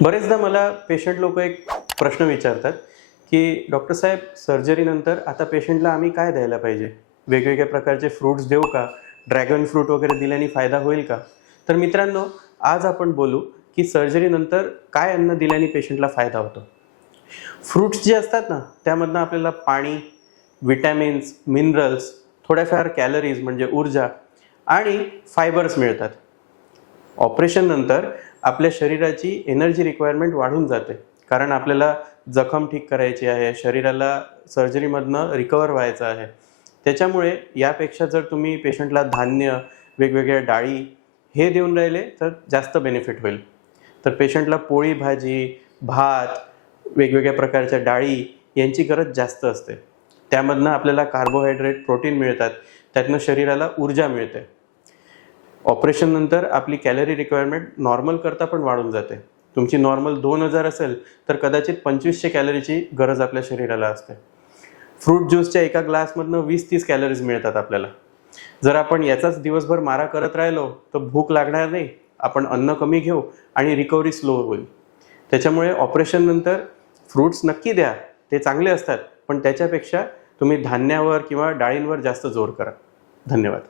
बरेचदा मला पेशंट लोक एक प्रश्न विचारतात की डॉक्टर साहेब, सर्जरीनंतर आता पेशंटला आम्ही काय द्यायला पाहिजे? वेगवेगळ्या प्रकारचे फ्रूट्स देऊ का? ड्रॅगन फ्रूट वगैरे दिल्याने फायदा होईल का? तर मित्रांनो, आज आपण बोलू की सर्जरीनंतर काय अन्न दिल्याने पेशंटला फायदा होतो. फ्रूट्स जे असतात ना, त्यामधनं आपल्याला पाणी, विटॅमिन्स, मिनरल्स, थोड्याफार कॅलरीज म्हणजे ऊर्जा आणि फायबर्स मिळतात. ऑपरेशननंतर आपल्या शरीराची एनर्जी रिक्वायरमेंट वाढून जाते, कारण आपल्याला जखम ठीक करायची आहे, शरीराला सर्जरीमधनं रिकवर व्हायचं आहे. त्याच्यामुळे यापेक्षा जर तुम्ही पेशंटला धान्य, वेगवेगळ्या डाळी हे देऊन राहिले तर जास्त बेनिफिट होईल. तर पेशंटला पोळी भाजी, भात, वेगवेगळ्या प्रकारच्या डाळी यांची गरज जास्त असते. त्यामधनं आपल्याला कार्बोहायड्रेट, प्रोटीन मिळतात, त्यातनं शरीराला ऊर्जा मिळते. ऑपरेशननंतर आपली कॅलरी रिक्वायरमेंट नॉर्मल करता पण वाढून जाते. तुमची नॉर्मल 2000 असेल तर कदाचित 2500 कॅलरीची गरज आपल्या शरीराला असते. फ्रूट ज्यूसच्या एका ग्लासमधनं 20-30 कॅलरीज मिळतात आपल्याला. जर आपण याचाच दिवसभर मारा करत राहिलो तर भूक लागणार नाही, आपण अन्न कमी घेऊ आणि रिकव्हरी स्लो होईल. त्याच्यामुळे ऑपरेशननंतर फ्रूट्स नक्की द्या, ते चांगले असतात, पण त्याच्यापेक्षा तुम्ही धान्यावर किंवा डाळींवर जास्त जोर करा. धन्यवाद.